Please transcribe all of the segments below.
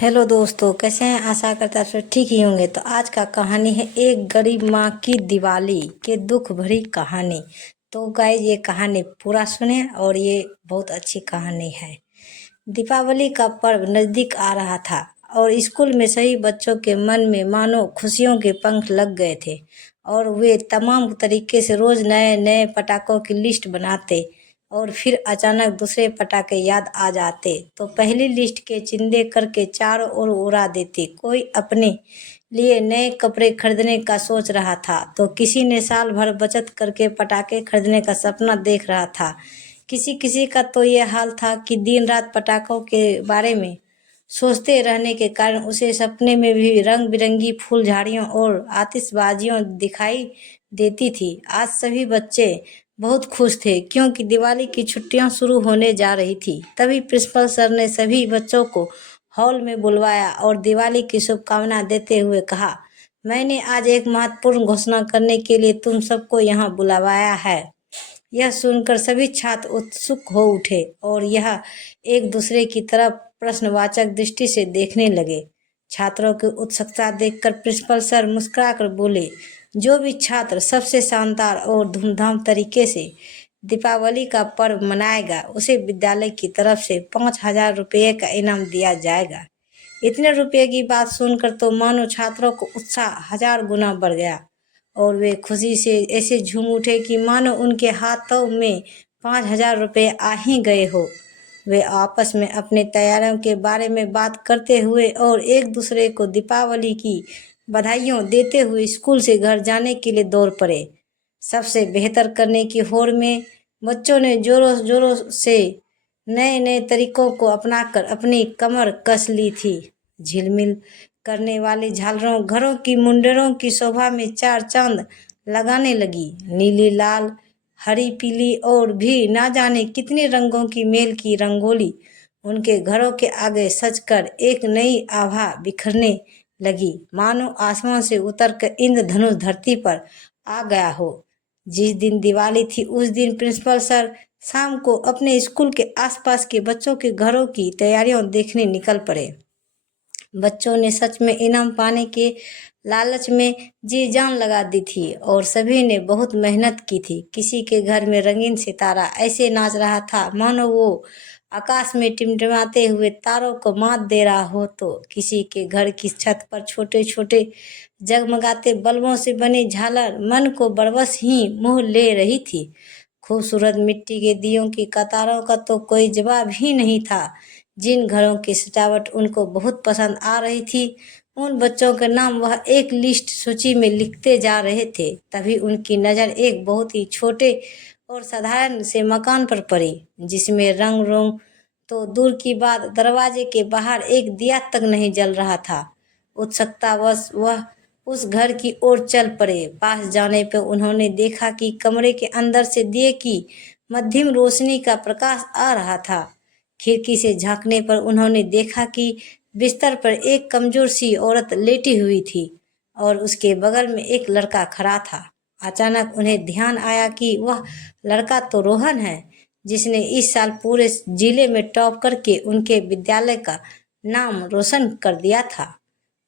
Hello दोस्तों, कैसे हैं? आशा करता है आप सब ठीक ही होंगे। तो आज का कहानी है एक गरीब माँ की दिवाली के दुख भरी कहानी। तो गाइस, ये कहानी पूरा सुने और ये बहुत अच्छी कहानी है। दीपावली का पर्व नजदीक आ रहा था और स्कूल में सभी बच्चों के मन में मानो खुशियों के पंख लग गए थे और वे तमाम तरीके से रोज नए नए पटाखों की लिस्ट बनाते और फिर अचानक दूसरे पटाखे याद आ जाते तो पहली लिस्ट के चिंदे करके चारों ओर उड़ा देते। कोई अपने लिए नए कपड़े खरीदने का सोच रहा था तो किसी ने साल भर बचत करके पटाखे खरीदने का सपना देख रहा था। किसी किसी का तो ये हाल था कि दिन रात पटाखों के बारे में सोचते रहने के कारण उसे सपने में भी रंग बिरंगी फूल झाड़ियों और आतिशबाजियों दिखाई देती थी। आज सभी बच्चे बहुत खुश थे क्योंकि दिवाली की छुट्टियां शुरू होने जा रही थी। तभी प्रिंसिपल सर ने सभी बच्चों को हॉल में बुलवाया और दिवाली की शुभकामना देते हुए कहा, मैंने आज एक महत्वपूर्ण घोषणा करने के लिए तुम सबको यहाँ बुलवाया है। यह सुनकर सभी छात्र उत्सुक हो उठे और यह एक दूसरे की तरफ प्रश्नवाचक दृष्टि से देखने लगे। छात्रों की उत्सुकता देखकर प्रिंसिपल सर मुस्कुराकर बोले, जो भी छात्र सबसे शानदार और धूमधाम तरीके से दीपावली का पर्व मनाएगा उसे विद्यालय की तरफ से 5,000 रुपये का इनाम दिया जाएगा। इतने रुपये की बात सुनकर तो मानो छात्रों को उत्साह 1000 गुना बढ़ गया और वे खुशी से ऐसे झूम उठे कि मानो उनके हाथों में 5,000 रुपये आ ही गए हो। वे आपस में अपने तैयारियों के बारे में बात करते हुए और एक दूसरे को दीपावली की बधाइयाँ देते हुए स्कूल से घर जाने के लिए दौड़ पड़े। सबसे बेहतर करने की होड़ में बच्चों ने जोरों जोरों से नए नए तरीकों को अपनाकर अपनी कमर कस ली थी। झिलमिल करने वाली झालरों घरों की मुंडेरों की शोभा में चार चांद लगाने लगी। नीली, लाल, हरी, पीली और भी ना जाने कितने रंगों की मेल की रंगोली उनके घरों के आगे सजकर एक नई आभा बिखरने लगी, मानो आसमान से उतरकर इंद्रधनुष धरती पर आ गया हो। जिस दिन दिवाली थी उस दिन प्रिंसिपल सर शाम को अपने स्कूल के आसपास के बच्चों के घरों की तैयारियां देखने निकल पड़े। बच्चों ने सच में इनाम पाने के लालच में जी जान लगा दी थी और सभी ने बहुत मेहनत की थी। किसी के घर में रंगीन सितारा ऐसे नाच रहा था मानो वो आकाश में टिमटिमाते हुए तारों को मात दे रहा हो, तो किसी के घर की छत पर छोटे छोटे जगमगाते बल्बों से बनी झालर मन को बरबस ही मोह ले रही थी। खूबसूरत मिट्टी के दियों की कतारों का तो कोई जवाब ही नहीं था। जिन घरों की सजावट उनको बहुत पसंद आ रही थी उन बच्चों के नाम वह एक लिस्ट सूची में लिखते जा रहे थे। तभी उनकी नज़र एक बहुत ही छोटे और साधारण से मकान पर पड़ी जिसमें रंग रोग तो दूर की बात, दरवाजे के बाहर एक दिया तक नहीं जल रहा था। उत्सुकतावश वह उस घर की ओर चल पड़े। पास जाने पर उन्होंने देखा कि कमरे के अंदर से दिए की मध्यम रोशनी का प्रकाश आ रहा था। खिड़की से झांकने पर उन्होंने देखा कि बिस्तर पर एक कमजोर सी औरत लेटी हुई थी और उसके बगल में एक लड़का खड़ा था। अचानक उन्हें ध्यान आया कि वह लड़का तो रोहन है, जिसने इस साल पूरे जिले में टॉप करके उनके विद्यालय का नाम रोशन कर दिया था।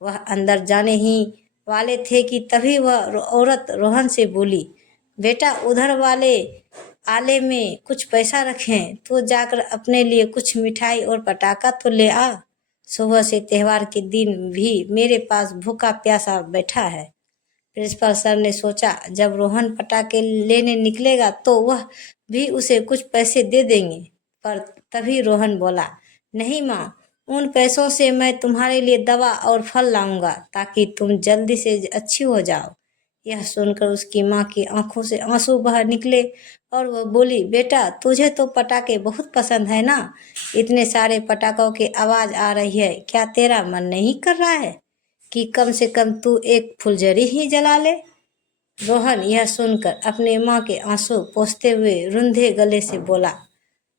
वह अंदर जाने ही वाले थे कि तभी वह औरत रोहन से बोली, बेटा उधर वाले आले में कुछ पैसा रखें तो जाकर अपने लिए कुछ मिठाई और पटाखा तो ले आ। सुबह से त्योहार के दिन भी मेरे पास भूखा प्यासा बैठा है। प्रिंसिपल सर ने सोचा जब रोहन पटाखे लेने निकलेगा तो वह भी उसे कुछ पैसे दे देंगे, पर तभी रोहन बोला, नहीं माँ, उन पैसों से मैं तुम्हारे लिए दवा और फल लाऊंगा ताकि तुम जल्दी से अच्छी हो जाओ। यह सुनकर उसकी माँ की आंखों से आंसू बह निकले और वह बोली, बेटा तुझे तो पटाखे बहुत पसंद है ना, इतने सारे पटाखों की आवाज़ आ रही है, क्या तेरा मन नहीं कर रहा है कि कम से कम तू एक फुलझड़ी ही जला ले। रोहन यह सुनकर अपने माँ के आंसू पोंछते हुए रुंधे गले से बोला,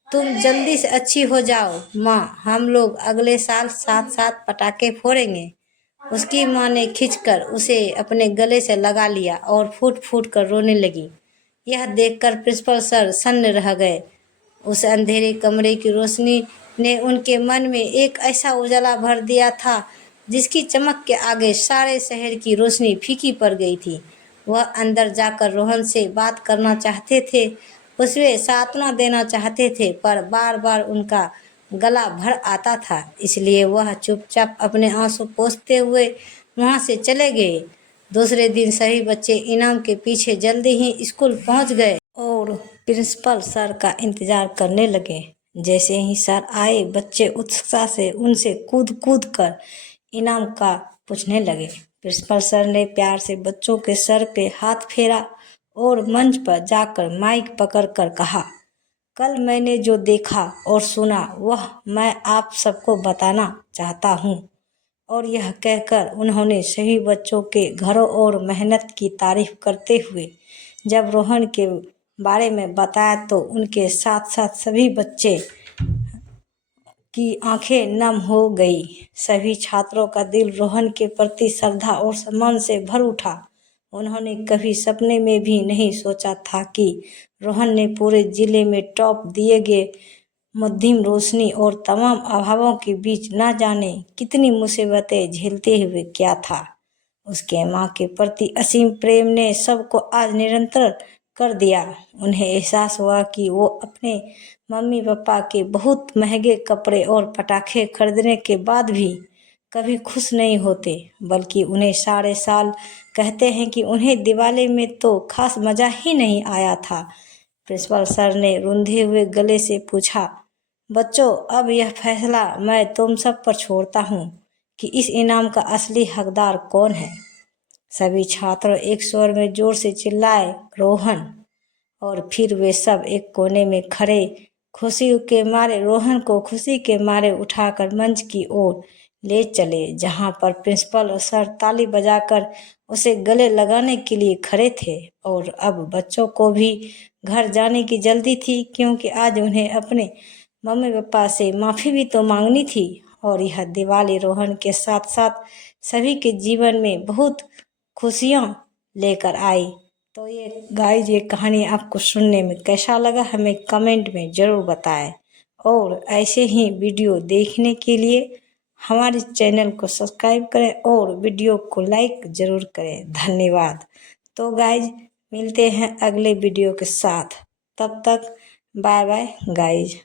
तुम जल्दी से अच्छी हो जाओ माँ, हम लोग अगले साल साथ साथ पटाखे फोड़ेंगे। उसकी माँ ने खींचकर उसे अपने गले से लगा लिया और फूट फूट कर रोने लगी। यह देखकर प्रिंसिपल सर सन्न रह गए। उस अंधेरे कमरे की रोशनी ने उनके मन में एक ऐसा उजाला भर दिया था जिसकी चमक के आगे सारे शहर की रोशनी फीकी पड़ गई थी। वह अंदर जाकर रोहन से बात करना चाहते थे, उसे सांत्वना देना चाहते थे, पर बार बार उनका गला भर आता था, इसलिए वह चुपचाप अपने आंसू पोंछते हुए वहां से चले गए। दूसरे दिन सभी बच्चे इनाम के पीछे जल्दी ही स्कूल पहुंच गए और प्रिंसिपल सर का इंतजार करने लगे। जैसे ही सर आए, बच्चे उत्साह से उनसे कूद कूद कर इनाम का पूछने लगे। प्रिंसिपल सर ने प्यार से बच्चों के सर पे हाथ फेरा और मंच पर जाकर माइक पकड़कर कहा, कल मैंने जो देखा और सुना वह मैं आप सबको बताना चाहता हूँ। और यह कहकर उन्होंने सभी बच्चों के घरों और मेहनत की तारीफ करते हुए जब रोहन के बारे में बताया तो उनके साथ साथ सभी बच्चे की आंखें नम हो गई। सभी छात्रों का दिल रोहन के प्रति श्रद्धा और सम्मान से भर उठा। उन्होंने कभी सपने में भी नहीं सोचा था कि रोहन ने पूरे जिले में टॉप दिए गए मध्यम रोशनी और तमाम अभावों के बीच न जाने कितनी मुसीबतें झेलते हुए क्या था। उसके माँ के प्रति असीम प्रेम ने सबको आज निरंतर कर दिया। उन्हें एहसास हुआ कि वो अपने मम्मी पापा के बहुत महंगे कपड़े और पटाखे खरीदने के बाद भी कभी खुश नहीं होते, बल्कि उन्हें सारे साल कहते हैं कि उन्हें दिवाली में तो खास मज़ा ही नहीं आया था। प्रिंसिपल सर ने रूंधे हुए गले से पूछा, बच्चों, अब यह फैसला मैं तुम सब पर छोड़ता हूँ कि इस इनाम का असली हकदार कौन है। सभी छात्र एक स्वर में जोर से चिल्लाए, रोहन। और फिर वे सब एक कोने में खड़े खुशी के मारे रोहन को खुशी के मारे उठाकर मंच की ओर ले चले, जहां पर प्रिंसिपल और सर ताली बजाकर उसे गले लगाने के लिए खड़े थे। और अब बच्चों को भी घर जाने की जल्दी थी, क्योंकि आज उन्हें अपने मम्मी पापा से माफ़ी भी तो मांगनी थी। और यह दिवाली रोहन के साथ साथ सभी के जीवन में बहुत खुशियाँ लेकर आई। तो ये गाइस, ये कहानी आपको सुनने में कैसा लगा हमें कमेंट में ज़रूर बताएं। और ऐसे ही वीडियो देखने के लिए हमारे चैनल को सब्सक्राइब करें और वीडियो को लाइक ज़रूर करें। धन्यवाद। तो गाइस, मिलते हैं अगले वीडियो के साथ। तब तक बाय बाय गाइस।